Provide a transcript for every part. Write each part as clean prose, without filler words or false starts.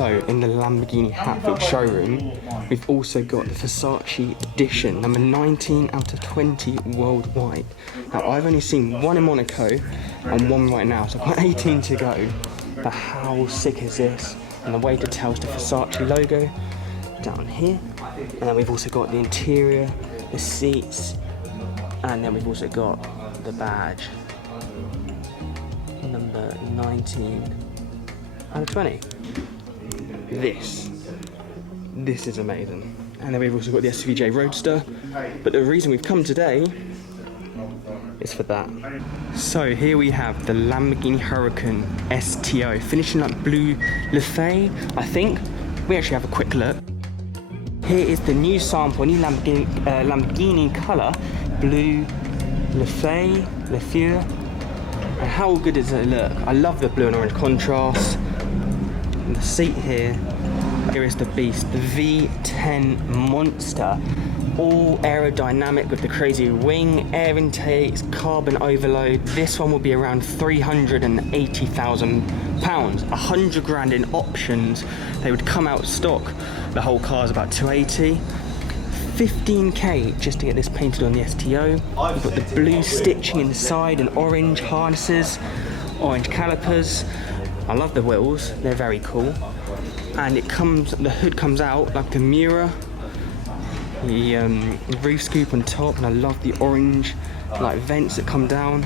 So in the Lamborghini Hatfield showroom, we've also got the Versace edition, number 19 out of 20 worldwide. Now I've only seen one in Monaco and one right now, so I've got 18 to go. But how sick is this? And the way to tell is the Versace logo down here. And then we've also got the interior, the seats, and then we've also got the badge. Number 19 out of 20. This is amazing. And then we've also got the SVJ Roadster, but the reason we've come today is for that. So here we have the Lamborghini Huracan STO, finishing like Blu Laufey, I think. We actually have a quick look. Here is the new sample, new Lamborghini colour, Blu Laufey, and how good does it look? I love the blue and orange contrast. And the seat here is the beast, the V10 monster, all aerodynamic with the crazy wing, air intakes, carbon overload. This one will be around £380,000, 100 grand in options. They would come out stock. The whole car is about 280. 15k just to get this painted on the STO. We've got the blue stitching inside and orange harnesses, orange calipers. I love the wheels, they're very cool. And the hood comes out like the mirror, the roof scoop on top, and I love the orange like vents that come down.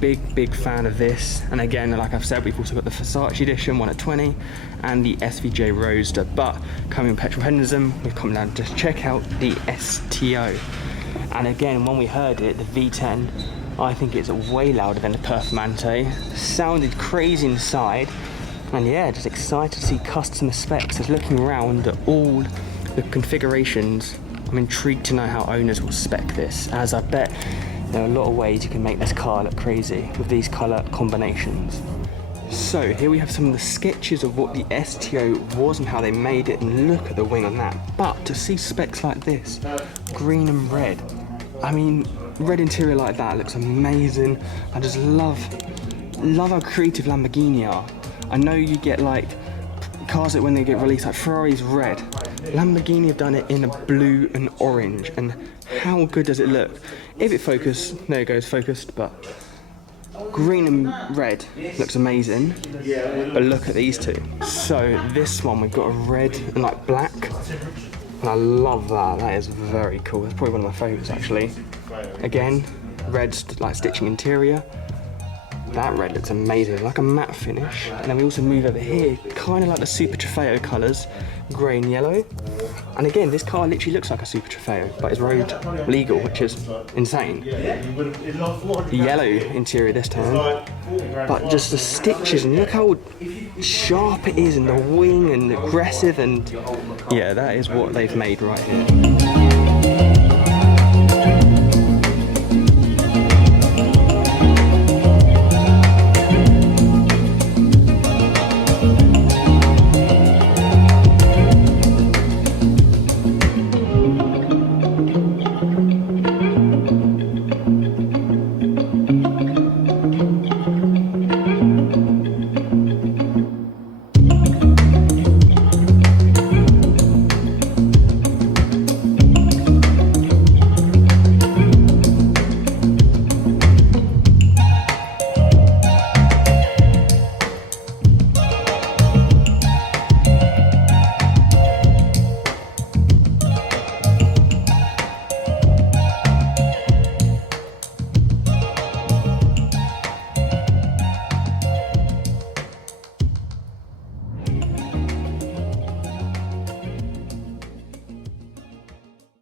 Big fan of this. And again, like I've said, we've also got the Versace edition, 1 at 20, and the SVJ Roadster. But coming with petrol hedonism, we've come down to just check out the STO. And again, when we heard it, the V10, I think it's way louder than the Performante. Sounded crazy inside. And yeah, just excited to see customer specs. Just looking around at all the configurations, I'm intrigued to know how owners will spec this, as I bet there are a lot of ways you can make this car look crazy with these colour combinations. So here we have some of the sketches of what the STO was and how they made it, and look at the wing on that. But to see specs like this, green and red, I mean, red interior like that looks amazing. I just love how creative Lamborghini are. I know you get like cars that when they get released, like Ferrari's red. Lamborghini have done it in a blue and orange, and how good does it look? If it focused, there it goes, focused, but green and red looks amazing. But look at these two. So this one, we've got a red and like black, and I love that. That is very cool. It's probably one of my favourites actually. Again, red like stitching interior. That red looks amazing, like a matte finish. And then we also move over here, kind of like the superTrofeo colours, grey and yellow. And again, this car literally looks like a superTrofeo, but it's road legal, which is insane. The yellow interior this time, but just the stitches, and look how sharp it is, and the wing, and aggressive, and yeah, that is what they've made right here.